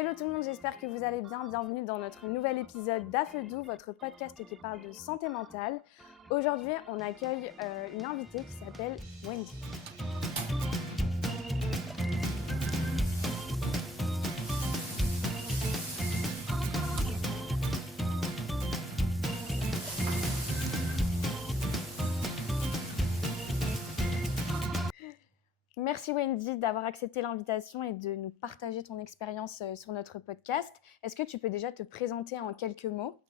Hello tout le monde, j'espère que vous allez bien. Bienvenue dans notre nouvel épisode d'Afedou, votre podcast qui parle de santé mentale. Aujourd'hui, on accueille une invitée qui s'appelle Wendy. Merci Wendy d'avoir accepté l'invitation et de nous partager ton expérience sur notre podcast. Est-ce que tu peux déjà te présenter en quelques mots ?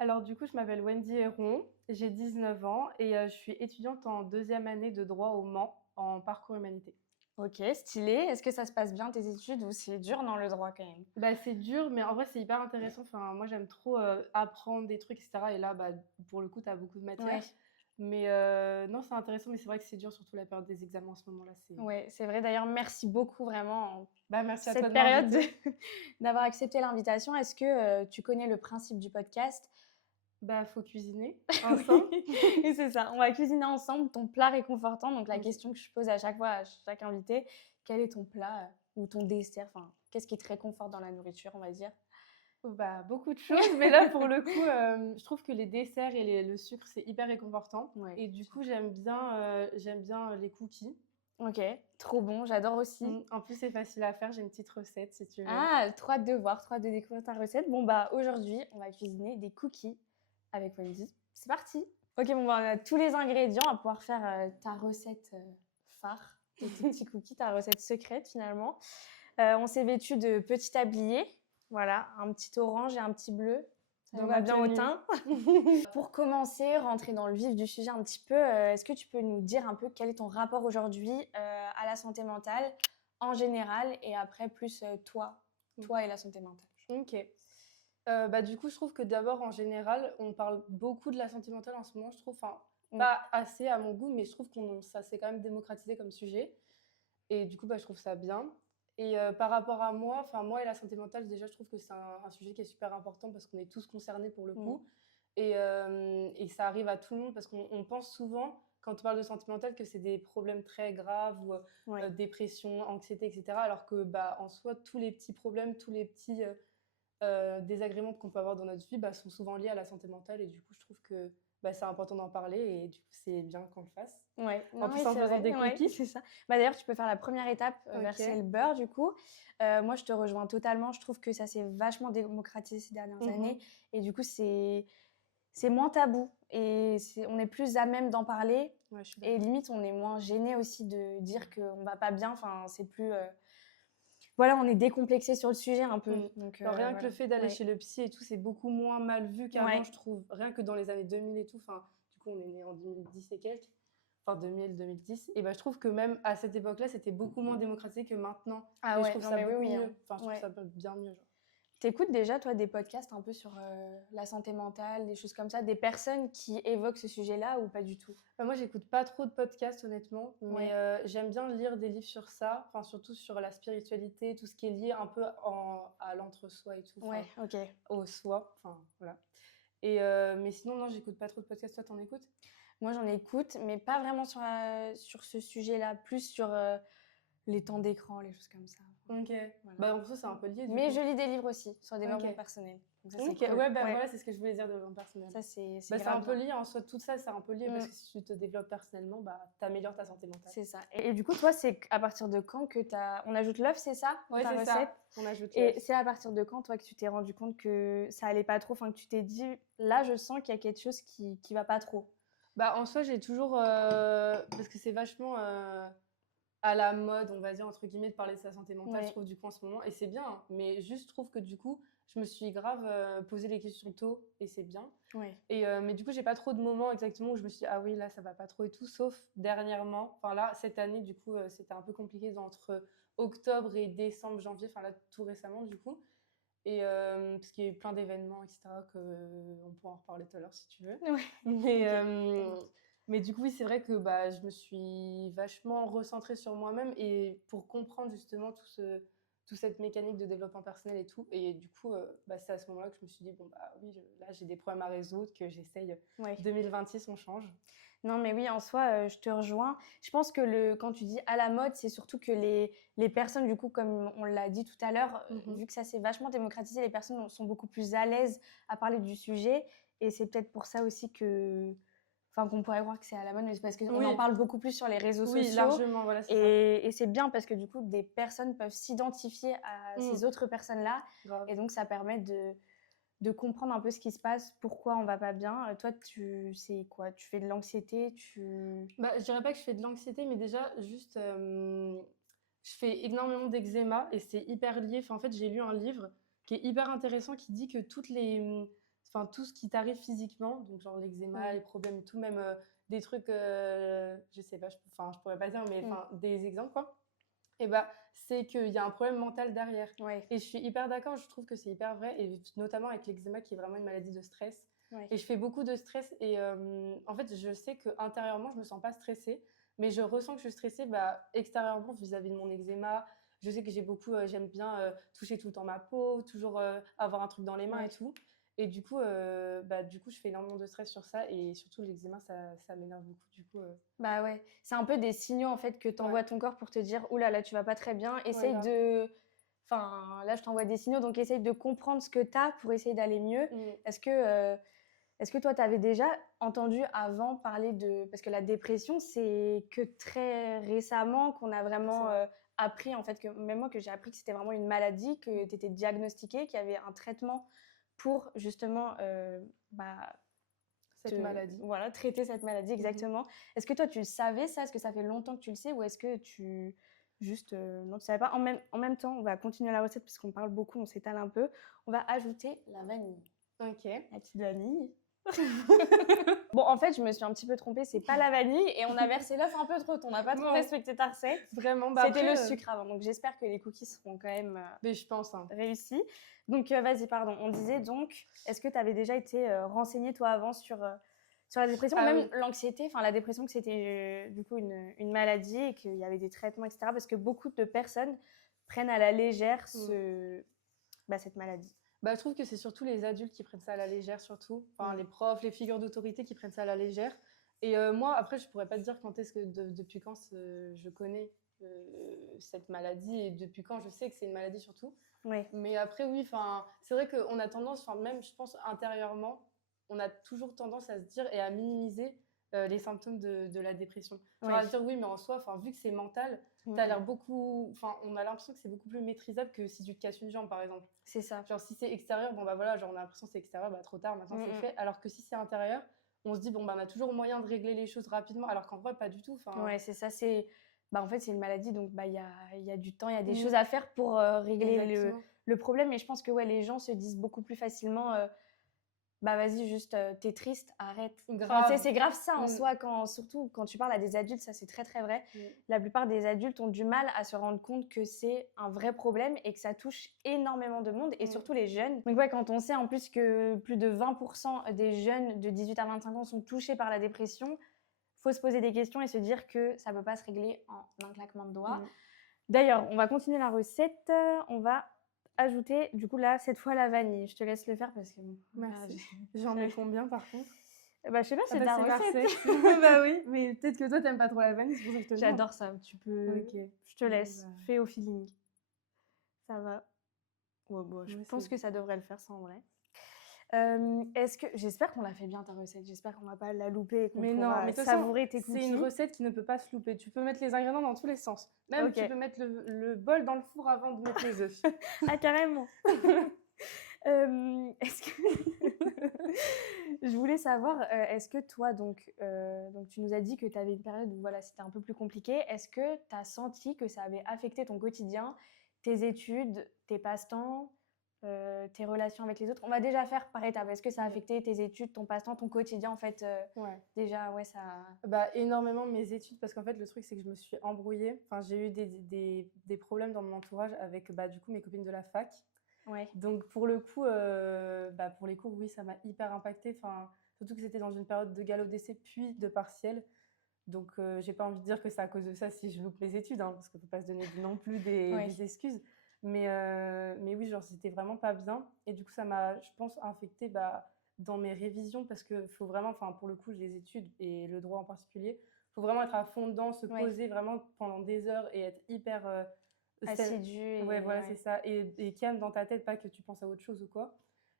Alors du coup, je m'appelle Wendy Héron, j'ai 19 ans et je suis étudiante en deuxième année de droit au Mans en parcours humanité. Ok, stylé. Est-ce que ça se passe bien tes études ou c'est dur dans le droit quand même ? Bah, c'est dur, mais en vrai, c'est hyper intéressant. Enfin, moi, j'aime trop apprendre des trucs, etc. Et là, bah, pour le coup, tu as beaucoup de matière. Ouais. Mais non, c'est intéressant, mais c'est vrai que c'est dur, surtout la période des examens en ce moment-là. Ouais, c'est vrai. D'ailleurs, merci beaucoup vraiment Bah, merci à toi cette de période m'inviter. d'avoir accepté l'invitation. Est-ce que tu connais le principe du podcast ? Bah, faut cuisiner ensemble. Et c'est ça, on va cuisiner ensemble ton plat réconfortant. Donc la Ok. question que je pose à chaque fois à chaque invité, quel est ton plat ou ton dessert, enfin, qu'est-ce qui te réconforte dans la nourriture, on va dire ? Bah, beaucoup de choses, mais là, pour le coup, je trouve que les desserts et le sucre, c'est hyper réconfortant. Ouais, Et du coup, j'aime bien les cookies. Ok, trop bon, j'adore aussi. En plus, c'est facile à faire. J'ai une petite recette, si tu veux. Ah, trop hâte de voir, trop hâte de découvrir ta recette. Bon bah aujourd'hui, on va cuisiner des cookies avec Wendy. C'est parti. Ok, bon bah on a tous les ingrédients à pouvoir faire ta recette phare de tes petits cookies, ta recette secrète finalement. On s'est vêtu de petits tabliers, voilà, un petit orange et un petit bleu. Ça De nous ma va bien au tenue. teint. Pour commencer, rentrer dans le vif du sujet un petit peu, est-ce que tu peux nous dire un peu quel est ton rapport aujourd'hui à la santé mentale en général et après plus toi et la santé mentale. Ok. Bah, du coup, je trouve que d'abord, en général, on parle beaucoup de la santé mentale en ce moment, je trouve. Enfin, pas assez à mon goût, mais je trouve que ça s'est quand même démocratisé comme sujet. Et du coup, bah, je trouve ça bien. Et par rapport à moi, enfin moi et la santé mentale, déjà, je trouve que c'est un sujet qui est super important parce qu'on est tous concernés pour le coup. Et ça arrive à tout le monde parce qu'on pense souvent, quand on parle de santé mentale, que c'est des problèmes très graves ou Ouais. dépression, anxiété, etc. Alors que bah, en soi, tous les petits problèmes, tous les petits désagréments qu'on peut avoir dans notre vie bah, sont souvent liés à la santé mentale. Et du coup, je trouve que bah, c'est important d'en parler et du coup, c'est bien qu'on le fasse. Ouais, En plus, en c'est faisant vrai, des ouais, cookies. c'est ça. Bah, d'ailleurs, tu peux faire la première étape, verser le beurre du coup. Moi, je te rejoins totalement. Je trouve que ça s'est vachement démocratisé ces dernières années. Et du coup, c'est moins tabou et on est plus à même d'en parler. Ouais, je suis Et d'accord. limite, on est moins gêné aussi de dire qu'on va pas bien. Enfin, c'est plus... Voilà, on est décomplexé sur le sujet un peu. Donc, Alors, rien que voilà. le fait d'aller Ouais. chez le psy et tout, c'est beaucoup moins mal vu qu'avant, Ouais. je trouve. Rien que dans les années 2000 et tout. Enfin, du coup, on est né en 2010 et quelques. Enfin, 2000, 2010. Et bah, je trouve que même à cette époque-là, c'était beaucoup moins démocratisé que maintenant. Ah Et je ouais, trouve non ça mais beaucoup oui, mieux. hein. Enfin, je trouve Ouais. ça bien mieux. Genre. T'écoutes déjà, toi, des podcasts un peu sur la santé mentale, des choses comme ça, des personnes qui évoquent ce sujet-là ou pas du tout ? Moi, j'écoute pas trop de podcasts, honnêtement, mais Ouais. j'aime bien lire des livres sur ça, enfin, surtout sur la spiritualité, tout ce qui est lié un peu à l'entre-soi et tout, Ouais, ok. au soi, enfin, voilà. Et, mais sinon, non, j'écoute pas trop de podcasts. Toi, t'en écoutes ? Moi, j'en écoute, mais pas vraiment sur ce sujet-là, plus sur les temps d'écran, les choses comme ça. Ok. Voilà. Bah, en fait, c'est un peu lié, du Mais coup. je lis des livres aussi sur le développement Ok. personnel. Donc ça, Ok, c'est cool. ouais, bah voilà, c'est ce que je voulais dire de développement personnel. Ça, c'est Bah, c'est grave un peu bien. lié, en soi, tout ça, c'est un peu lié parce que si tu te développes personnellement, bah, t'améliores ta santé mentale. C'est ça. Et du coup, toi, c'est à partir de quand que on ajoute l'œuf, c'est ça, dans Ouais, ta c'est recette ? ça. On ajoute Et l'œuf. c'est à partir de quand, toi, que tu t'es rendu compte que ça allait pas trop, enfin que tu t'es dit, là, je sens qu'il y a quelque chose qui va pas trop ? Bah, en soi, j'ai toujours. Parce que c'est vachement à la mode, on va dire, entre guillemets, de parler de sa santé mentale, Ouais. je trouve, du coup, en ce moment. Et c'est bien, hein, mais juste, je trouve que du coup, je me suis grave posé les questions tôt et c'est bien. Ouais. Et, mais du coup, j'ai pas trop de moments exactement où je me suis dit, ah oui, là, ça va pas trop et tout, sauf dernièrement. Enfin, là, cette année, du coup, c'était un peu compliqué entre octobre et décembre, janvier, enfin, là, tout récemment, du coup. Et parce qu'il y a eu plein d'événements, etc., on pourra en reparler tout à l'heure si tu veux. Ouais. Mais, Ok. mais du coup, oui, c'est vrai que bah, je me suis vachement recentrée sur moi-même et pour comprendre justement toute cette mécanique de développement personnel et tout. Et du coup, bah, c'est à ce moment-là que je me suis dit, bon, bah oui, là, j'ai des problèmes à résoudre, que j'essaye. Ouais. 2026, on change. Non, mais oui, en soi, je te rejoins. Je pense que quand tu dis à la mode, c'est surtout que les personnes, du coup, comme on l'a dit tout à l'heure, Mmh. vu que ça s'est vachement démocratisé, les personnes sont beaucoup plus à l'aise à parler du sujet. Et c'est peut-être pour ça aussi enfin, qu'on pourrait croire que c'est à la mode, mais c'est parce qu'on en Oui, parle beaucoup plus sur les réseaux oui, sociaux. largement, voilà, c'est ça. Et c'est bien parce que du coup, des personnes peuvent s'identifier à Mmh, ces autres personnes-là. grave. Et donc, ça permet de comprendre un peu ce qui se passe, pourquoi on va pas bien. Toi, c'est quoi? Tu fais de l'anxiété, Bah, je dirais pas que je fais de l'anxiété, mais déjà, juste, je fais énormément d'eczéma et c'est hyper lié. Enfin, en fait, j'ai lu un livre qui est hyper intéressant qui dit que enfin, tout ce qui t'arrive physiquement, donc genre l'eczéma, Mmh. les problèmes et tout, même des trucs, je sais pas, enfin, je pourrais pas dire, mais Mmh. enfin, des exemples, quoi. Et bah, c'est qu'il y a un problème mental derrière. Ouais, Et je suis hyper d'accord, je trouve que c'est hyper vrai, et notamment avec l'eczéma qui est vraiment une maladie de stress. ouais. Et je fais beaucoup de stress et en fait, je sais qu'intérieurement, je me sens pas stressée, mais je ressens que je suis stressée extérieurement vis-à-vis de mon eczéma. Je sais que j'aime bien toucher tout le temps ma peau, toujours avoir un truc dans les mains et Ouais. tout. Et du coup, je fais énormément de stress sur ça et surtout l'eczéma, ça m'énerve beaucoup. Du coup, Bah ouais, c'est un peu des signaux en fait que ouais, t'envoie ton corps pour te dire: «Ouh là, là, tu vas pas très bien». ouais, Essaye grave. de Enfin, là, je t'envoie des signaux, donc essaye de comprendre ce que tu as pour essayer d'aller mieux. Mm. Est-ce que, heu, est-ce que toi, tu avais déjà entendu avant parler parce que la dépression, c'est que très récemment qu'on a C'est vraiment, vrai. appris en fait que même moi, que j'ai appris que c'était vraiment une maladie, que Mm. tu étais diagnostiquée, qu'il y avait un traitement pour justement, bah, Cette maladie. voilà, traiter cette maladie Mhm. exactement. Est-ce que toi, tu le savais ça? Est-ce que ça fait longtemps que tu le sais? Ou est-ce que tu juste, non, tu savais pas? En même temps, on va continuer la recette puisqu'on parle beaucoup, on s'étale un peu. On va ajouter la vanille. Ok. La petite vanille. Bon, en fait, je me suis un petit peu trompée, c'est pas la vanille et on a versé l'œuf un peu trop tôt. On n'a pas trop Bon, respecté ta recette. vraiment, bah C'était le après, sucre avant, donc j'espère que les cookies seront quand même, mais je pense, hein. réussis. Donc, vas-y, pardon. On disait donc, est-ce que tu avais déjà été, renseignée toi avant sur la dépression ou Ah même oui. l'anxiété, enfin la dépression, que c'était, du coup une maladie et qu'il y avait des traitements et cetera? Parce que beaucoup de personnes prennent à la légère Mm. cette maladie. Bah, je trouve que c'est surtout les adultes qui prennent ça à la légère, surtout. Enfin, Mmh. les profs, les figures d'autorité qui prennent ça à la légère. Et moi, après, je pourrais pas te dire depuis quand je connais cette maladie et depuis quand je sais que c'est une maladie surtout. Ouais, Mais après, oui, enfin, c'est vrai qu'on a tendance, enfin, même, je pense, intérieurement, on a toujours tendance à se dire et à minimiser les symptômes de la dépression. Genre ouais. à se dire, oui, mais en soi, enfin, vu que c'est mental, Mmh t'as l'air mh. beaucoup, enfin, on a l'impression que c'est beaucoup plus maîtrisable que si tu te casses une jambe, par exemple. C'est ça. Genre, si c'est extérieur, bon, bah voilà, genre, on a l'impression que c'est extérieur, bah trop tard, maintenant Mmh c'est mh. fait. Alors que si c'est intérieur, on se dit, bon, bah on a toujours moyen de régler les choses rapidement, alors qu'en vrai, pas du tout. Enfin, Ouais, c'est ça, en fait, c'est une maladie, donc il y a du temps, il y a des mm, choses à faire pour, régler exactement. le problème. Et je pense que, ouais, les gens se disent beaucoup plus facilement, «Bah, vas-y, juste, tu triste, arrête». Enfin, tu sais, Grave. c'est grave ça, en Mm, soi, surtout quand tu parles à des adultes, ça, c'est très, très vrai. mm, La plupart des adultes ont du mal à se rendre compte que c'est un vrai problème et que ça touche énormément de monde et mm. surtout les jeunes. Donc ouais, quand on sait en plus que plus de 20 des jeunes de 18 à 25 ans sont touchés par la dépression, faut se poser des questions et se dire que ça peut pas se régler en un claquement de doigts. Mm. D'ailleurs, on va continuer la recette. On va ajouter, du coup, là, cette fois, la vanille. Je te laisse le faire parce que bon, là, Merci. J'en mets combien par contre? bah, je sais pas, Ah c'est bah ta c'est ma recette. recette. Bah oui, mais peut-être que toi t'aimes pas trop la vanille, c'est pour ça que je te demande. J'adore ça. Tu peux. Ok. Je te Bon, laisse. bah, Fais au feeling. Ça va. Ouais, bon, je ouais, pense c'est que ça devrait le faire, ça, en vrai. J'espère qu'on l'a fait bien ta recette. J'espère qu'on va pas la louper et qu'on Mais non, mais pourra de toute façon, savourer tes c'est une cookies. recette qui ne peut pas se louper. Tu peux mettre les ingrédients dans tous les sens. Même, Ok. tu peux mettre le bol dans le four avant de mettre les œufs. Ah, carrément. Est-ce que je voulais savoir, est-ce que toi, donc tu nous as dit que tu avais une période où voilà, c'était un peu plus compliqué. Est-ce que tu as senti que ça avait affecté ton quotidien, tes études, tes passe-temps, tes relations avec les autres? On va déjà faire par étapes. Est-ce que ça a Ouais. affecté tes études, ton passe-temps, ton quotidien en fait, Ouais. déjà, ouais, ça. Bah, énormément mes études, parce qu'en fait, le truc, c'est que je me suis embrouillée. Enfin, j'ai eu des problèmes dans mon entourage avec, bah, du coup, mes copines de la fac. Ouais. Donc, pour le coup, bah, pour les cours, oui, ça m'a hyper impactée. Enfin, surtout que c'était dans une période de galop d'essai puis de partiel. Donc, j'ai pas envie de dire que c'est à cause de ça si je loupe mes études, hein, parce qu'on peut pas se donner non plus Ouais. des excuses. Mais oui, genre, c'était vraiment pas bien. Et du coup, ça m'a, je pense, infecté bah, dans mes révisions parce qu'il faut vraiment, enfin pour le coup, les études et le droit en particulier, il faut vraiment être à fond dedans, se Ouais. poser vraiment pendant des heures et être hyper Assidu et ouais, voilà, ouais. c'est ça. Et calme dans ta tête, pas que tu penses à autre chose ou quoi.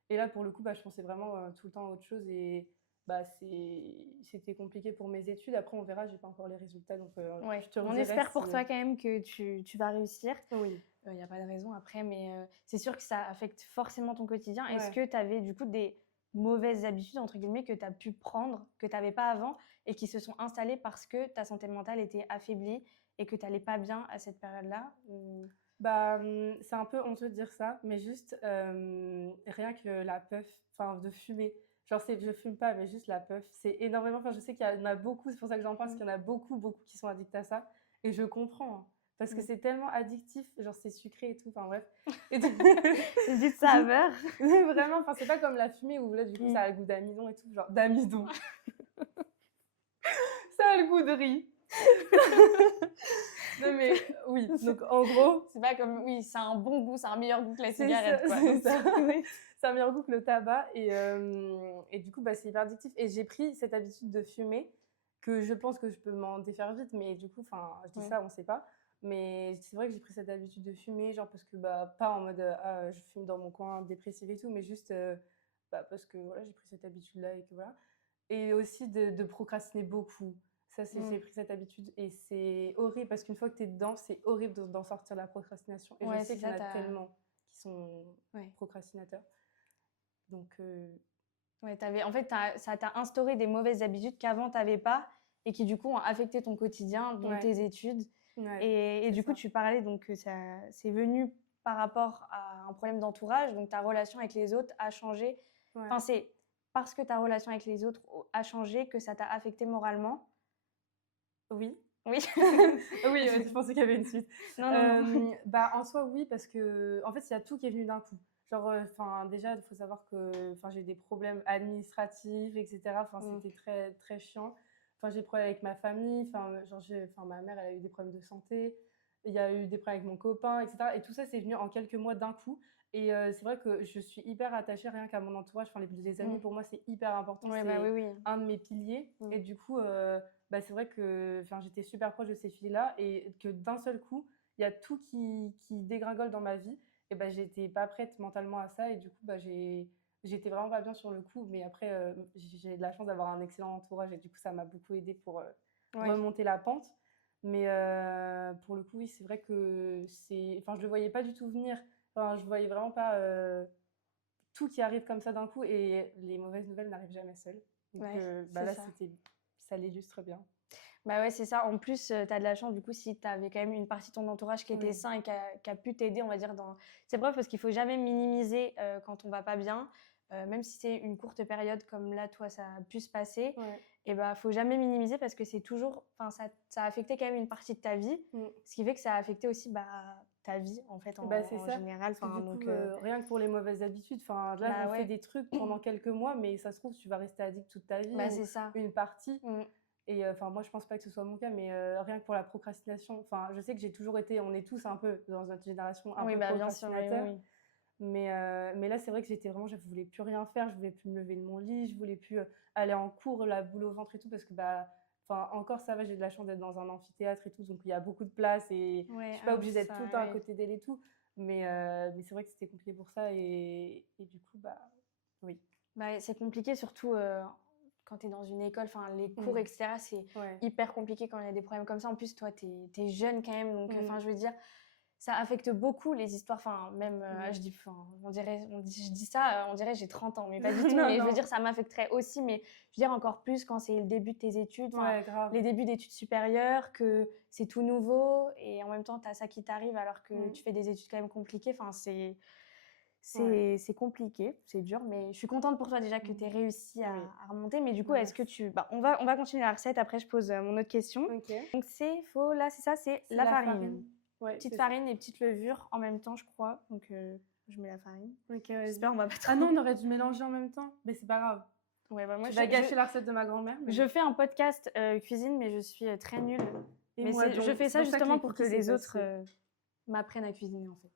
Et là, pour le coup, bah, je pensais vraiment tout le temps à autre chose et bah, c'était compliqué pour mes études. Après, on verra, j'ai pas encore les résultats, donc Ouais. je te On redirai espère pour si... toi quand même que tu vas réussir. Oui. Il n'y a pas de raison après, mais c'est sûr que ça affecte forcément ton quotidien. Est-ce Ouais. que tu avais du coup des mauvaises habitudes, entre guillemets, que tu as pu prendre, que tu n'avais pas avant et qui se sont installées parce que ta santé mentale était affaiblie et que tu n'allais pas bien à cette période-là Bah, c'est un peu honteux de dire ça, mais juste rien que la puff, enfin de fumer. Genre, je fume pas, mais juste la puff, c'est énormément. Enfin, je sais qu'il y en a beaucoup, c'est pour ça que j'en parle, parce qu'il y en a beaucoup, beaucoup qui sont addicts à ça. Et je comprends, hein, parce que c'est tellement addictif, genre c'est sucré et tout, enfin bref. Et c'est du saveur. Vraiment, enfin, c'est pas comme la fumée où là, du coup, ça a le goût d'amidon et tout, genre d'amidon. Ça a le goût de riz. Non mais oui, donc en gros, c'est pas comme oui, c'est un bon goût, c'est un meilleur goût que la c'est cigarette ça, quoi. c'est ça. C'est un meilleur goût que le tabac et du coup bah, c'est hyper addictif et j'ai pris cette habitude de fumer que je pense que je peux m'en défaire vite mais du coup enfin je dis ça on sait pas mais c'est vrai que j'ai pris cette habitude de fumer genre parce que bah pas en mode ah je fume dans mon coin dépressif et tout mais juste bah, parce que voilà j'ai pris cette habitude là et que voilà et aussi de procrastiner beaucoup. Ça, j'ai pris cette habitude et c'est horrible parce qu'une fois que tu es dedans, c'est horrible d'en sortir la procrastination. Et je sais qu'il y en a tellement qui sont procrastinateurs. Donc, ouais, en fait, ça t'a instauré des mauvaises habitudes qu'avant tu n'avais pas et qui du coup ont affecté ton quotidien, dont tes études. Et du coup, tu parlais donc que c'est venu par rapport à un problème d'entourage, donc ta relation avec les autres a changé. Enfin, c'est parce que ta relation avec les autres a changé que ça t'a affecté moralement. Oui. Oui. Oui, je pensais qu'il y avait une suite. Non. Bah, en soi, oui, parce que en fait, il y a tout qui est venu d'un coup. Genre, déjà, il faut savoir que j'ai eu des problèmes administratifs, etc. C'était très, très chiant. J'ai des problèmes avec ma famille. Ma mère, elle a eu des problèmes de santé. Il y a eu des problèmes avec mon copain, etc. Et tout ça, c'est venu en quelques mois d'un coup. Et c'est vrai que je suis hyper attachée rien qu'à mon entourage. Les amis, pour moi, c'est hyper important. Ouais, c'est oui. un de mes piliers. Et du coup, bah, c'est vrai que j'étais super proche de ces filles-là et que d'un seul coup, il y a tout qui dégringole dans ma vie. Et bah, j'étais pas prête mentalement à ça. Et du coup, bah, j'étais vraiment pas bien sur le coup. Mais après, j'ai de la chance d'avoir un excellent entourage. Et du coup, ça m'a beaucoup aidée pour remonter la pente. Mais pour le coup, oui, c'est vrai que je le voyais pas du tout venir. Je voyais vraiment pas tout qui arrive comme ça d'un coup. Et les mauvaises nouvelles n'arrivent jamais seules. Donc bah, là, ça l'illustre bien. Bah ouais, c'est ça. En plus, tu as de la chance, du coup, si tu avais quand même une partie de ton entourage qui était sain et qui a pu t'aider, on va dire, dans ces preuves, parce qu'il faut jamais minimiser quand on va pas bien, même si c'est une courte période comme là, toi, ça a pu se passer. Et bah, faut jamais minimiser parce que c'est toujours, ça a affecté quand même une partie de ta vie, ce qui fait que ça a affecté aussi ta vie, en fait, en général. Donc, rien que pour les mauvaises habitudes, là, on fait des trucs pendant quelques mois, mais ça se trouve, tu vas rester addict toute ta vie, c'est ça. une partie. Et moi, je pense pas que ce soit mon cas, mais rien que pour la procrastination, je sais que j'ai toujours été, on est tous un peu dans notre génération un peu procrastinateurs. Mais là, c'est vrai que je voulais plus rien faire, je voulais plus me lever de mon lit, je voulais plus aller en cours, la boule au ventre et tout, parce que encore ça va, j'ai de la chance d'être dans un amphithéâtre et tout, donc il y a beaucoup de place et je suis pas obligée d'être tout le temps à côté d'elle et tout. Mais c'est vrai que c'était compliqué pour ça et du coup, oui. C'est compliqué surtout quand tu es dans une école, les cours, etc. C'est hyper compliqué quand il y a des problèmes comme ça. En plus, toi, tu es jeune quand même, donc je veux dire, ça affecte beaucoup les histoires. Même, je dis ça, on dirait j'ai 30 ans, mais pas du tout. Mais je veux dire, ça m'affecterait aussi, mais je veux dire encore plus quand c'est le début de tes études, les débuts d'études supérieures, que c'est tout nouveau et en même temps, tu as ça qui t'arrive alors que tu fais des études quand même compliquées. C'est compliqué, c'est dur, mais je suis contente pour toi déjà que tu aies réussi à remonter. Mais du coup, est-ce que on va continuer la recette, après je pose mon autre question. Donc c'est la farine. Petite farine et petite levure en même temps, je crois. Donc je mets la farine. J'espère on va pas trop... Ah non, on aurait dû mélanger en même temps, mais c'est pas grave. Moi, tu vas gâcher la recette de ma grand-mère. Mais... Je fais un podcast cuisine, mais je suis très nulle. Je fais ça justement pour que les autres... m'apprennent à cuisiner en fait.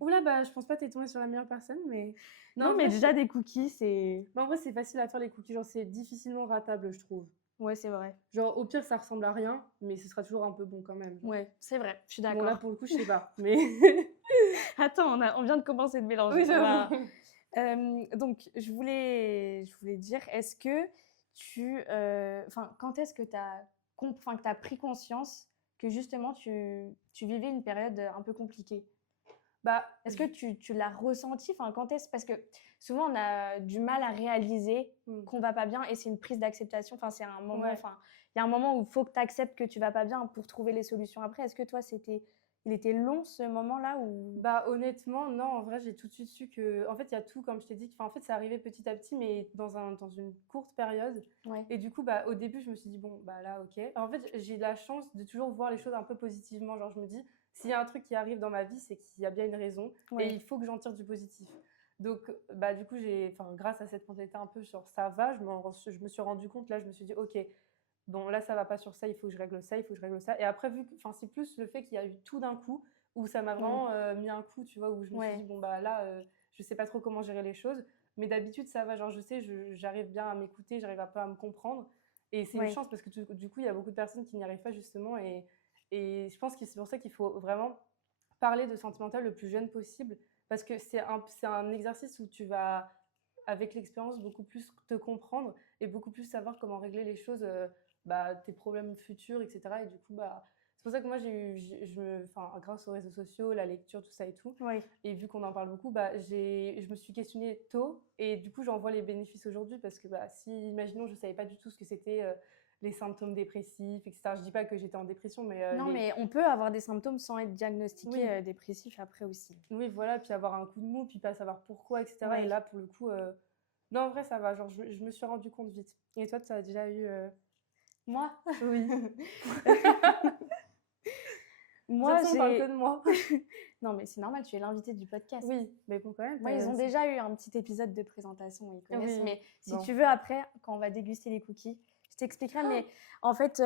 Oula, bah, je pense pas que t'es tombée sur la meilleure personne, mais Non, en mais vrai, déjà des cookies, c'est... mais en vrai, c'est facile à faire les cookies, genre, c'est difficilement ratable, je trouve. Ouais, c'est vrai. Genre, au pire, ça ressemble à rien, mais ce sera toujours un peu bon quand même, genre. Ouais, c'est vrai, je suis Bon, là, d'accord. pour le coup, je sais pas, mais Attends, on vient de commencer de mélanger. oui, j'avoue. Donc, je voulais dire, est-ce que enfin, quand est-ce que tu as pris conscience que justement tu vivais une période un peu compliquée? Bah, Est-ce que tu l'as ressenti? Enfin, quand est-ce parce que souvent on a du mal à réaliser mmh, qu'on va pas bien et c'est une prise d'acceptation. Enfin, c'est un moment, ouais. enfin, il y a un moment où il faut que tu acceptes que tu vas pas bien pour trouver les solutions après. Est-ce que toi, il était long ce moment-là ou... Bah, honnêtement, non, en vrai, j'ai tout de suite su que en fait, il y a tout, comme je t'ai dit, enfin, en fait, c'est arrivé petit à petit, mais dans une courte période. Ouais, Et du coup, bah, au début, je me suis dit: «Bon, bah, là, OK». En fait, j'ai la chance de toujours voir les choses un peu positivement. Genre, je me dis: «S'il y a un truc qui arrive dans ma vie, c'est qu'il y a bien une raison et ouais, il faut que j'en tire du positif». Donc, bah, du coup, enfin, grâce à cette mentalité un peu genre: «Ça va», je me suis rendu compte, là, je me suis dit: «OK, bon, là, ça va pas sur ça, il faut que je règle ça, il faut que je règle ça». Et après, vu que, enfin, c'est plus le fait qu'il y a eu tout d'un coup où ça m'a mmh, vraiment mis un coup, tu vois, où je me suis dit, ouais, bon, bah là, je sais pas trop comment gérer les choses. Mais d'habitude, ça va, genre, je sais, j'arrive bien à m'écouter, j'arrive un peu à me comprendre. Et c'est une ouais, chance parce que du coup, il y a beaucoup de personnes qui n'y arrivent pas, justement. Et je pense que c'est pour ça qu'il faut vraiment parler de sentimental le plus jeune possible. Parce que c'est un exercice où tu vas, avec l'expérience, beaucoup plus te comprendre et beaucoup plus savoir comment régler les choses, bah, tes problèmes futurs, etc. Et du coup, bah, c'est pour ça que moi, enfin, grâce aux réseaux sociaux, la lecture, tout ça et tout, ouais. et vu qu'on en parle beaucoup, bah, je me suis questionnée tôt et du coup, j'en vois les bénéfices aujourd'hui parce que bah, si, imaginons, je ne savais pas du tout ce que c'était les symptômes dépressifs, etc. Je dis pas que j'étais en dépression, mais Non, mais on peut avoir des symptômes sans être diagnostiqué oui, dépressif après aussi. oui, voilà, puis avoir un coup de mou, puis pas savoir pourquoi, etc. Et Ouais. là, pour le coup, non, en vrai, ça va. Genre, je me suis rendu compte vite. Et toi, tu as déjà eu. Moi, Oui. J'ai moi, l'impression qu'on parle que j'ai... de moi. Non, mais c'est normal, tu es l'invité du podcast. Oui, mais bon, quand même. Moi, ils ont déjà eu un petit épisode de présentation, ils connaissent. Oui, Mais si bon. tu veux, après, quand on va déguster les cookies, je t'expliquerai. Mais en fait,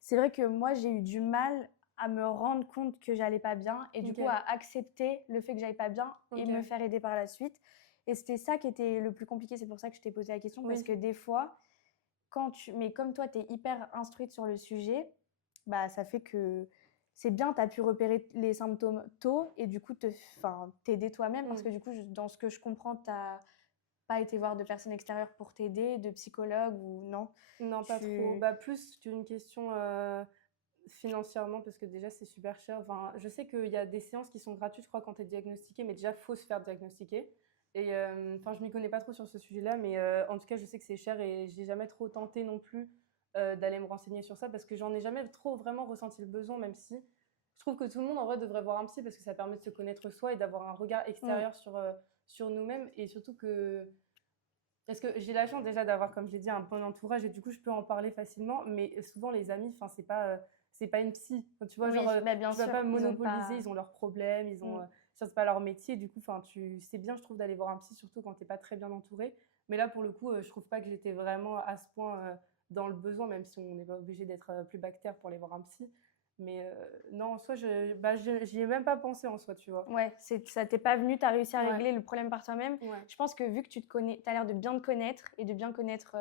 c'est vrai que moi, j'ai eu du mal à me rendre compte que j'allais pas bien et du Ok, coup à accepter le fait que j'allais pas bien et me ok. faire aider par la suite. Et c'était ça qui était le plus compliqué. C'est pour ça que je t'ai posé la question parce Oui, que des fois, mais comme toi, tu es hyper instruite sur le sujet, bah, ça fait que c'est bien, tu as pu repérer les symptômes tôt et du coup enfin, t'aider toi-même parce que mm. du coup, dans ce que je comprends, tu n'as pas été voir de personnes extérieures pour t'aider, de psychologue ou non. Non, pas trop. Tu... Bah, plus qu'une question financièrement, parce que déjà, c'est super cher. Enfin, je sais qu'il y a des séances qui sont gratuites, je crois, quand tu es diagnostiqué, mais déjà, il faut se faire diagnostiquer. Et enfin, je m'y connais pas trop sur ce sujet-là, mais en tout cas, je sais que c'est cher et j'ai jamais trop tenté non plus d'aller me renseigner sur ça parce que j'en ai jamais trop vraiment ressenti le besoin, même si je trouve que tout le monde en vrai devrait voir un psy parce que ça permet de se connaître soi et d'avoir un regard Mm, extérieur sur nous-mêmes. Et surtout que parce que j'ai la chance déjà d'avoir, comme je l'ai dit, un bon entourage et du coup, je peux en parler facilement. Mais souvent, les amis, enfin, c'est pas une psy. Enfin, tu vois, genre, oui, bah, bien tu vas sûr, pas ils ont monopoliser, pas... ils ont leurs problèmes, Mm, ça, c'est pas leur métier. Du coup, enfin, c'est bien, je trouve, d'aller voir un psy, surtout quand t'es pas très bien entouré. Mais là, pour le coup, je trouve pas que j'étais vraiment à ce point dans le besoin, même si on n'est pas obligé d'être plus bactère pour aller voir un psy. Mais non, en soi, j'y ai même pas pensé en soi, tu vois. ouais, ça t'est pas venu, tu as réussi à Ouais, régler le problème par toi-même. ouais. Je pense que vu que tu te connais, tu as l'air de bien te connaître et de bien connaître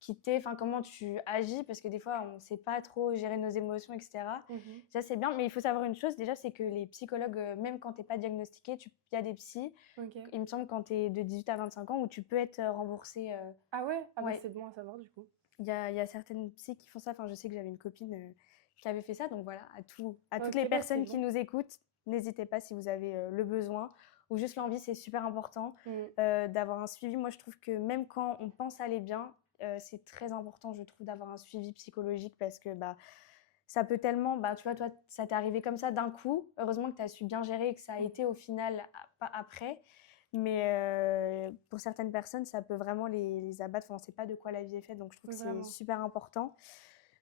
qui t'es, enfin comment tu agis, parce que des fois on sait pas trop gérer nos émotions, etc. Mhm. Ça c'est bien, mais il faut savoir une chose déjà, c'est que les psychologues, même quand t'es pas diagnostiqué, il y a des psys, Ok. il me semble quand tu es de 18 à 25 ans, où tu peux être remboursé. Ah ouais? Ah bah Ouais, c'est bon à savoir, du coup. il y a certaines psys qui font ça. Enfin, je sais que j'avais une copine qui avait fait ça. Donc voilà, à toutes les Ok, bah c'est personnes qui bon. nous écoutent, n'hésitez pas si vous avez le besoin ou juste l'envie, c'est super important Mm. d'avoir un suivi. Moi, je trouve que même quand on pense aller bien, c'est très important, je trouve, d'avoir un suivi psychologique parce que bah, ça peut tellement, bah, tu vois, toi, ça t'est arrivé comme ça d'un coup. Heureusement que tu as su bien gérer et que ça a Mm. été au final, pas après. Mais pour certaines personnes, ça peut vraiment les abattre. Enfin, on ne sait pas de quoi la vie est faite. Donc, je trouve que c'est Vraiment. super important.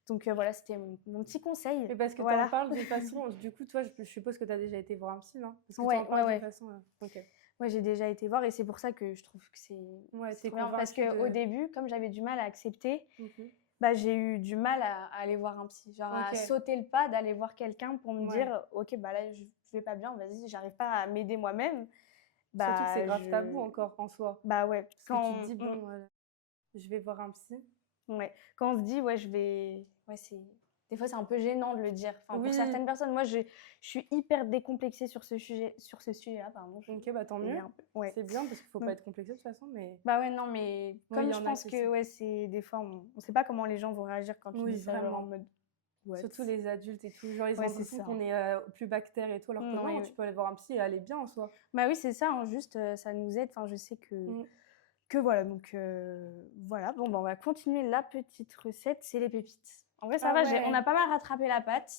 Donc, voilà, c'était mon petit conseil. Mais parce que tu en Voilà. parles d'une façon, du coup, toi, je suppose que tu as déjà été voir un psy, non? Parce que tu en Ouais, ouais, parles d'une ouais. façon. Ok. Ouais, j'ai déjà été voir et c'est pour ça que je trouve que Ouais, c'est t'es trop bien. Parce convaincue qu'au de. début, comme j'avais du mal à accepter, Mhm. Bah, j'ai eu du mal à aller voir un psy, genre à Ok. sauter le pas d'aller voir quelqu'un pour me Ouais. dire: «OK, bah, là, je vais pas bien, vas-y, j'arrive pas à m'aider moi-même». Surtout que c'est Bah, grave tabou je encore en soi. bah, ouais, Parce que quand tu te dis, bon, je vais voir un psy. ouais, quand on se dit: «Ouais, je vais» ouais, c'est des fois, c'est un peu gênant de le dire. Enfin, pour Oui, certaines personnes, moi, je suis hyper décomplexée sur ce sujet-là, pardon, je ok, bah tant mieux. bégayais un peu. Ouais, C'est bien parce qu'il faut pas donc être complexé de toute façon, mais bah, ouais, non, mais oui, il comme y je en a pense que que, c'est. ouais, c'est des fois, on sait pas comment les gens vont réagir quand tu Oui, dis ça, genre en vraiment. mode: «What?» Surtout les adultes et tout. Genre, ils Ouais, ont c'est l'impression ça. qu'on est plus bactère et tout, alors que Non, non, mais tu peux aller voir un psy et aller bien en soi. bah, oui, c'est ça, hein, juste, ça nous aide. Enfin, je sais Mm. que voilà, donc voilà. Bon, bah, on va continuer la petite recette, c'est les pépites. En vrai, ça Ah va, on ouais. a pas mal rattrapé la pâte.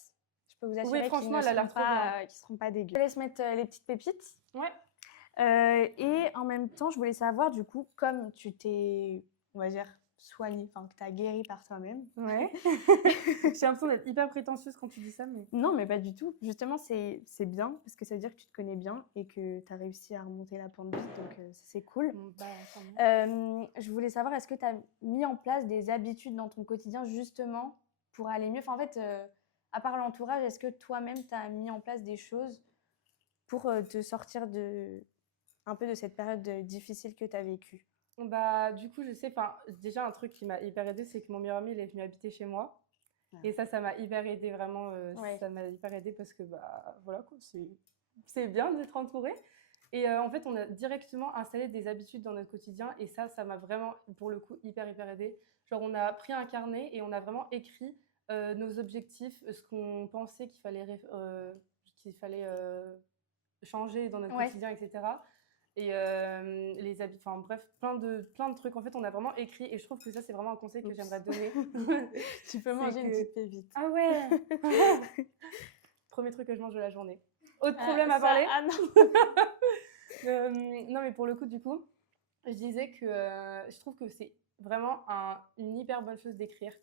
Je peux vous Oui, assurer qu'ils franchement, ne elle a l'air seront trop bien. pas, qu'ils seront pas dégueux. Je laisse mettre les petites pépites. Ouais. Et en même temps, je voulais savoir, du coup, comme tu t'es, on va dire, soignée, enfin, que tu as guéri par toi-même. Ouais. J'ai l'impression d'être hyper prétentieuse quand tu dis ça, mais. Non, mais pas du tout. Justement, c'est bien, parce que ça veut dire que tu te connais bien et que tu as réussi à remonter la pente vite, donc ça, c'est cool. Bon, bah, tant mieux. Je voulais savoir, est-ce que tu as mis en place des habitudes dans ton quotidien justement pour aller mieux? Enfin, en fait, à part l'entourage, est-ce que toi-même, tu as mis en place des choses pour te sortir un peu de cette période difficile que tu as vécue? Bah, du coup, je sais, enfin, déjà, un truc qui m'a hyper aidée, c'est que mon meilleur ami, il est venu habiter chez moi. Ah. Et ça m'a hyper aidée, vraiment. Ouais. Ça m'a hyper aidée parce que, bah, voilà, quoi, c'est bien d'être entourée. Et en fait, on a directement installé des habitudes dans notre quotidien. Et ça m'a vraiment, pour le coup, hyper, hyper aidée. Genre, on a pris un carnet et on a vraiment écrit nos objectifs, ce qu'on pensait qu'il fallait changer dans notre Ouais. quotidien, etc. Et les habits, enfin bref, plein de trucs. En fait, on a vraiment écrit et je trouve que ça, c'est vraiment un conseil que Oups. j'aimerais donner. Tu peux C'est manger une que- petite pépite. Ah ouais. Premier truc que je mange de la journée. Autre Ah, problème à ça, parler. ah non. Non, mais pour le coup, du coup, je disais que je trouve que c'est vraiment une hyper bonne chose d'écrire.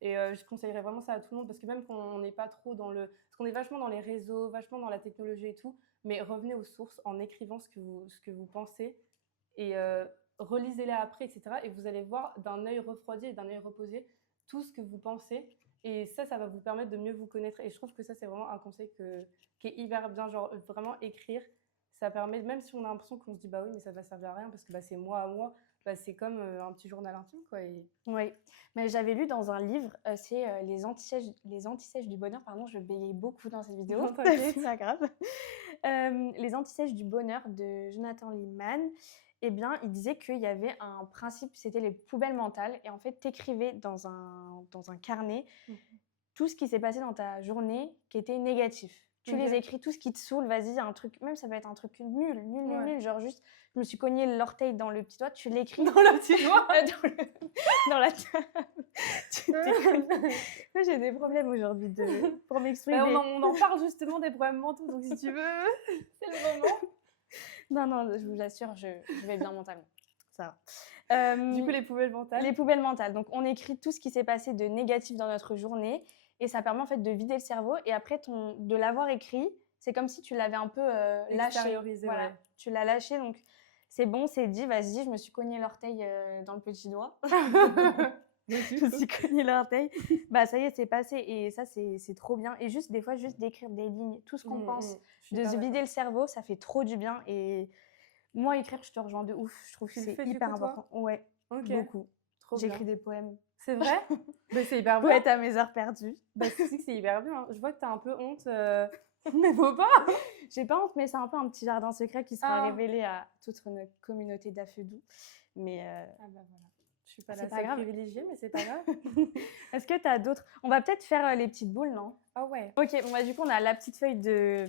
Et je conseillerais vraiment ça à tout le monde parce que même quand on n'est pas trop dans le... Parce qu'on est vachement dans les réseaux, vachement dans la technologie et tout, mais revenez aux sources en écrivant ce que vous pensez et relisez-les après, etc. Et vous allez voir d'un œil refroidi et d'un œil reposé tout ce que vous pensez. Et ça va vous permettre de mieux vous connaître. Et je trouve que ça, c'est vraiment un conseil qui est hyper bien. Genre, vraiment écrire, ça permet, même si on a l'impression qu'on se dit, bah oui, mais ça va servir à rien parce que bah, c'est moi à moi, bah, c'est comme un petit journal intime, quoi. Et... Oui, mais j'avais lu dans un livre, c'est les antisèches du bonheur, pardon, je bégayais beaucoup dans cette vidéo, Non, t'inquiète. c'est pas grave. Les antisèches du bonheur de Jonathan Liman, eh bien, il disait qu'il y avait un principe, c'était les poubelles mentales, et en fait, t'écrivais dans un carnet tout ce qui s'est passé dans ta journée qui était négatif. Tu les Ok. écris, tout ce qui te saoule, vas-y, un truc, même ça peut être un truc Ouais. nul, genre juste, je me suis cogné l'orteil dans le petit doigt, tu l'écris. Dans le petit doigt. Dans la tu t'es Moi, j'ai des problèmes aujourd'hui pour m'exprimer. Bah, on en parle justement des problèmes mentaux, donc si tu veux, c'est le moment. Non, je vous assure, je vais bien mentalement. Ça va. Du coup, les poubelles mentales. Les poubelles mentales. Donc, on écrit tout ce qui s'est passé de négatif dans notre journée et ça permet en fait de vider le cerveau. Et après, de l'avoir écrit, c'est comme si tu l'avais un peu lâché. Extériorisé, Voilà, ouais. tu l'as lâché. Donc, c'est bon, c'est dit. Vas-y, je me suis cogné l'orteil dans le petit doigt. Je me suis cogné l'orteil. Bah, ça y est, c'est passé. Et ça, c'est trop bien. Et juste, des fois, juste d'écrire des lignes, tout ce qu'on pense, de se vider le cerveau, ça fait trop du bien. Et moi, écrire, je te rejoins de ouf. Je trouve que Tu le c'est fais du hyper coup, toi? important. Ouais, Ok. beaucoup. Trop J'écris bien. des poèmes. C'est vrai? Bah, c'est hyper bien. Poète à mes heures perdues. Bah, c'est hyper bien. Je vois que t'as un peu honte. Mais faut pas. J'ai pas honte, mais c'est un peu un petit jardin secret qui sera Ah. révélé à toute notre communauté d'Afedou. Mais Ah bah voilà. Je suis pas c'est la pas seule grave. privilégiée, mais c'est pas grave. Est-ce que tu as d'autres? On va peut-être faire les petites boules, non? Ah ouais. Ok, bon, bah, du coup, on a la petite feuille de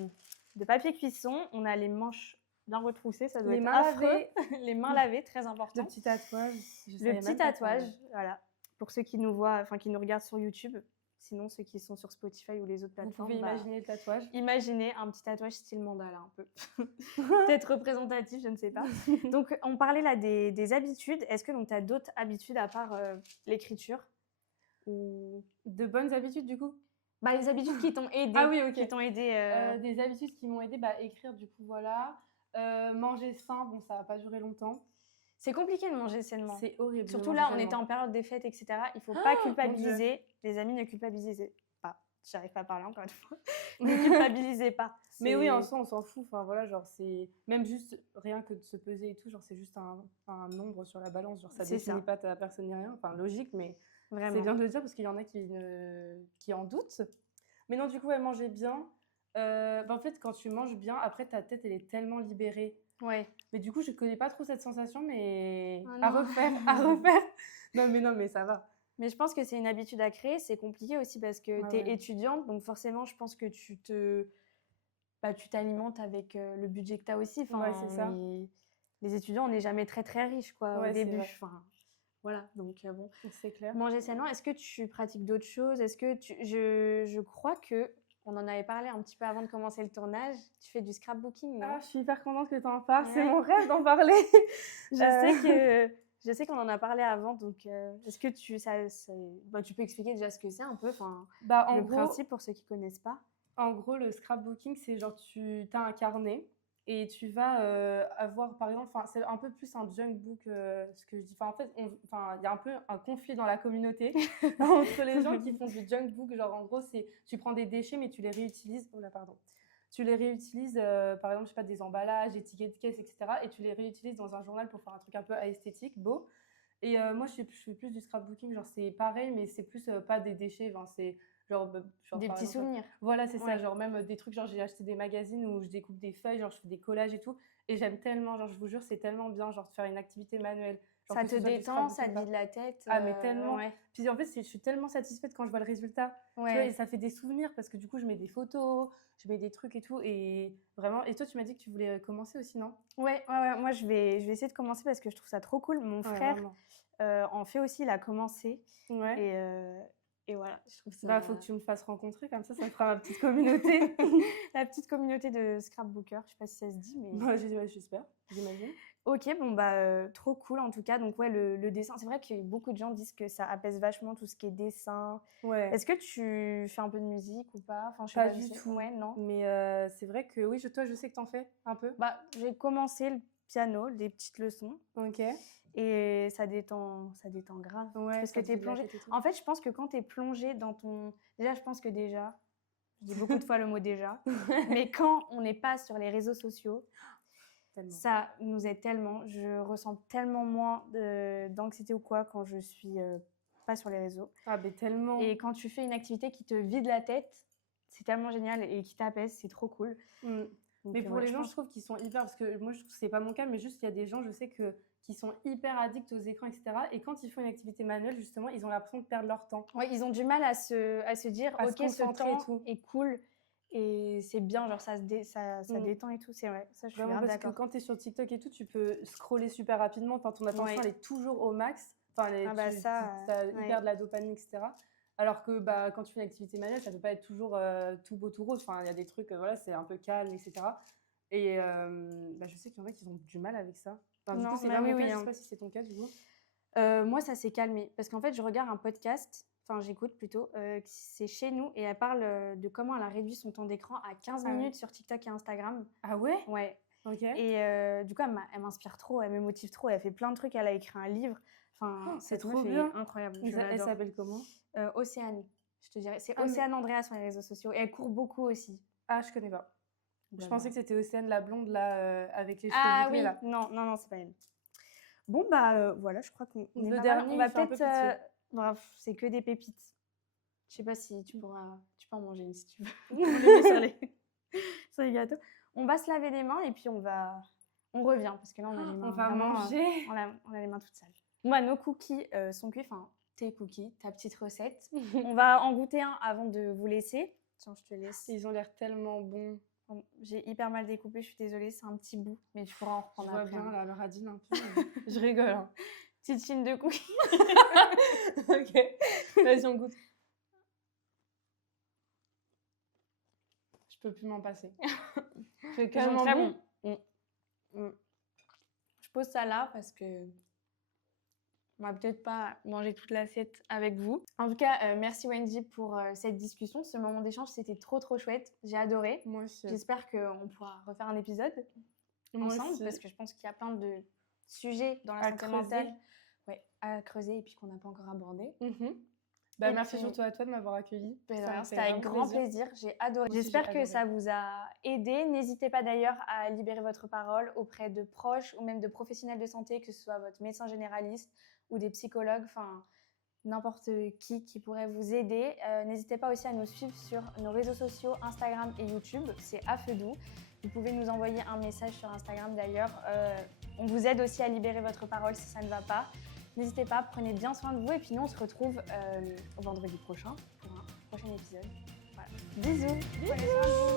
papier cuisson. On a les manches bien retroussées, ça doit Les être mains affreux. lavées. Les mains lavées, très important. Le petit tatouage. Le petit tatouage, voilà. Pour ceux qui nous voient, enfin qui nous regardent sur YouTube. Sinon, ceux qui sont sur Spotify ou les autres Vous plateformes, pouvez imaginer le tatouage. imaginez un petit tatouage style mandala un peu. Peut-être représentatif, je ne sais pas. Donc, on parlait là des habitudes. Est-ce que tu as d'autres habitudes à part l'écriture ou... De bonnes habitudes, du coup? Bah, les habitudes qui t'ont aidé. Ah oui, ok. Qui t'ont aidé. Des habitudes qui m'ont aidé, bah, écrire, du coup, voilà. Manger sain, bon, ça va pas durer longtemps. C'est compliqué de manger sainement. C'est horrible. de Surtout manger là, on sainement. était en période des fêtes, etc. Il faut pas Mon Dieu. culpabiliser. Les amis, ne culpabilisez pas. J'arrive pas à parler encore une fois. Ne culpabilisez pas. Mais oui, en C'est- soi, on s'en fout. Enfin, voilà, genre, c'est même juste rien que de se peser et tout, genre, c'est juste un nombre sur la balance. Genre, ça C'est définit ça. pas ta personne ni rien. Enfin, logique, mais c'est Vraiment. bien de le dire parce qu'il y en a qui en doutent. Mais non, du coup, elle mangeait bien. En fait, quand tu manges bien, après, ta tête, elle est tellement libérée. Ouais. Mais du coup, je connais pas trop cette sensation, mais Oh à non. refaire, à refaire. Non, mais ça va. Mais je pense que c'est une habitude à créer. C'est compliqué aussi parce que Ouais, tu es ouais. étudiante. Donc forcément, je pense que tu t'alimentes avec le budget que tu as aussi. Enfin, Ouais, c'est ça. les étudiants, on n'est jamais très très riches quoi, au Ouais, c'est début. vrai. Enfin, voilà. Donc bon. C'est clair. Manger sainement, est-ce que tu pratiques d'autres choses? Est-ce que je crois que on en avait parlé un petit peu avant de commencer le tournage. Tu fais du scrapbooking, non? Ah, je suis hyper contente que tu en parles. C'est Ouais. mon rêve d'en parler. Je sais qu'on en a parlé avant, donc est-ce que tu peux expliquer déjà ce que c'est un peu, enfin, Bah, le principe pour ceux qui connaissent pas? en gros, le scrapbooking, c'est genre tu as un carnet et tu vas avoir, par exemple, c'est un peu plus un junk book, ce que je dis. En fait, il y a un peu un conflit dans la communauté entre les gens qui font du junk book. Genre, en gros, c'est tu prends des déchets, mais tu les réutilises. Oh là, pardon. Tu les réutilises, par exemple, je sais pas, des emballages, des tickets de caisse, etc. Et tu les réutilises dans un journal pour faire un truc un peu esthétique, beau. Et moi, je fais plus du scrapbooking. Genre, c'est pareil, mais c'est plus pas des déchets. Enfin, c'est genre, Des par petits exemple, souvenirs. voilà, c'est ça. Ouais. Genre, même des trucs, genre, j'ai acheté des magazines où je découpe des feuilles, genre, je fais des collages et tout. Et j'aime tellement, genre, je vous jure, c'est tellement bien, genre, de faire une activité manuelle. Genre, Ça que te ce soit du détend, ça te scrapbooking, vide la tête. ah, mais tellement. Ouais. Puis en fait, je suis tellement satisfaite quand je vois le résultat. Tu vois, et Ouais. ça fait des souvenirs parce que du coup, je mets des photos, je mets des trucs et tout. Et vraiment. Et toi, tu m'as dit que tu voulais commencer aussi, non? Ouais. Moi, je vais essayer de commencer parce que je trouve ça trop cool. Mon Ouais, frère vraiment. en fait aussi, il a commencé. Ouais. Et voilà, je trouve ça. Bah, faut que tu me fasses rencontrer, comme ça fera ma petite communauté. La petite communauté de scrapbookers, je sais pas si ça se dit, mais. Bah, j'espère, j'imagine. Ok, bon bah trop cool en tout cas. Donc ouais, le dessin, c'est vrai que beaucoup de gens disent que ça apaise vachement tout ce qui est dessin. Ouais. Est-ce que tu fais un peu de musique ou pas? Enfin, je sais Pas pas, je du sais. tout. Ouais, non. Mais c'est vrai que oui, toi, je sais que t'en fais un peu. Bah, j'ai commencé le piano, des petites leçons, Ok. et ça détend grave. Ouais, Parce que ça te t'es vide la plongé. tête et tout. En fait, je pense que quand t'es plongé dans ton. Déjà, je pense que déjà, je dis beaucoup de fois le mot déjà, mais quand on n'est pas sur les réseaux sociaux, Tellement. ça nous aide tellement. Je ressens tellement moins d'anxiété ou quoi quand je suis pas sur les réseaux. Ah, mais tellement. Et quand tu fais une activité qui te vide la tête, c'est tellement génial et qui t'apaise, c'est trop cool. Mm. Donc, Mais pour ouais, les gens, je trouve qu'ils sont hyper. Parce que moi, je trouve que c'est pas mon cas, mais juste, il y a des gens, je sais qui sont hyper addicts aux écrans, etc. Et quand ils font une activité manuelle, justement, ils ont l'impression de perdre leur temps. Ouais, ils ont du mal à se dire, À se ok, ce concentrer et temps tout. est cool et c'est bien, genre ça Mm. détend et tout, c'est vrai. Ça, je suis Vraiment, grave parce que d'accord. quand tu es sur TikTok et tout, tu peux scroller super rapidement. Enfin, ton attention, Ouais. elle est toujours au max. Enfin, Ah bah ça, as ouais. hyper de la dopamine, etc. Alors que bah, quand tu fais une activité manuelle, ça peut pas être toujours tout beau, tout rose. Enfin, il y a des trucs, voilà, c'est un peu calme, etc. Et bah, je sais qu'il y en a qui ont du mal avec ça. Enfin, du Non, coup, c'est bah pas oui, mon cas. oui, Je hein. sais pas si c'est ton cas, du coup. Moi, ça s'est calmé parce qu'en fait, je regarde un podcast, enfin j'écoute plutôt, c'est Chez nous et elle parle de comment elle a réduit son temps d'écran à 15 Ah ouais. minutes sur TikTok et Instagram. Ah ouais? Ouais. Ok. Et du coup, elle m'inspire trop, elle me motive trop, elle fait plein de trucs, elle a écrit un livre. Enfin, Oh, c'est cette trop meuf est bien. incroyable, Elle je l'adore. s'appelle comment? Océane, je te dirais. C'est Ah, mais- Océane Andrea sur les réseaux sociaux et elle court beaucoup aussi. Ah, je connais pas. Bah, Je voilà. pensais que c'était Océane, la blonde, là, avec les cheveux Ah bouclés, oui, là. non, c'est pas elle. Bon, bah voilà, je crois qu'on est Le pas mal. dernier, On va il fait un peu peut-être. pitié. Bref, c'est que des pépites. Je sais pas si tu peux en manger une si tu veux. On les met sur les gâteaux. On va se laver les mains et puis on revient parce que là on a les mains On va vraiment, manger. on a les mains toutes sales. Bon, bah, nos cookies sont cuits, enfin tes cookies, ta petite recette. On va en goûter un avant de vous laisser. Tiens, je te laisse. Ils ont l'air tellement bons. Bon, j'ai hyper mal découpé, je suis désolée, c'est un petit bout, mais tu pourras en Je reprendre vois après. bien hein. la radine un peu. Mais je rigole. Hein. Petite chine de cookies. Ok. Vas-y, on goûte. Je peux plus m'en passer. C'est Ils sont tellement très bon. bons. Je pose ça là parce que on va peut-être pas manger toute l'assiette avec vous. En tout cas, merci Wendy pour cette discussion, ce moment d'échange, c'était trop chouette. J'ai adoré. Moi aussi. J'espère qu'on pourra refaire un épisode Moi ensemble aussi. parce que je pense qu'il y a plein de sujets dans la À santé creuser. mentale à creuser et puis qu'on n'a pas encore abordé. Bah, Et merci puis- surtout à toi de m'avoir accueillie. Mais de Ça me rien, fait c'était avec vraiment grand plaisir, j'ai adoré. Moi aussi, J'espère j'ai que adoré. ça vous a aidé. N'hésitez pas d'ailleurs à libérer votre parole auprès de proches ou même de professionnels de santé, que ce soit votre médecin généraliste ou des psychologues, enfin n'importe qui pourrait vous aider. N'hésitez pas aussi à nous suivre sur nos réseaux sociaux, Instagram et YouTube, c'est à feu doux. Vous pouvez nous envoyer un message sur Instagram d'ailleurs. On vous aide aussi à libérer votre parole si ça ne va pas. N'hésitez pas, prenez bien soin de vous et puis nous on se retrouve vendredi prochain pour un prochain épisode. Voilà. Bisous, prenez soin de vous.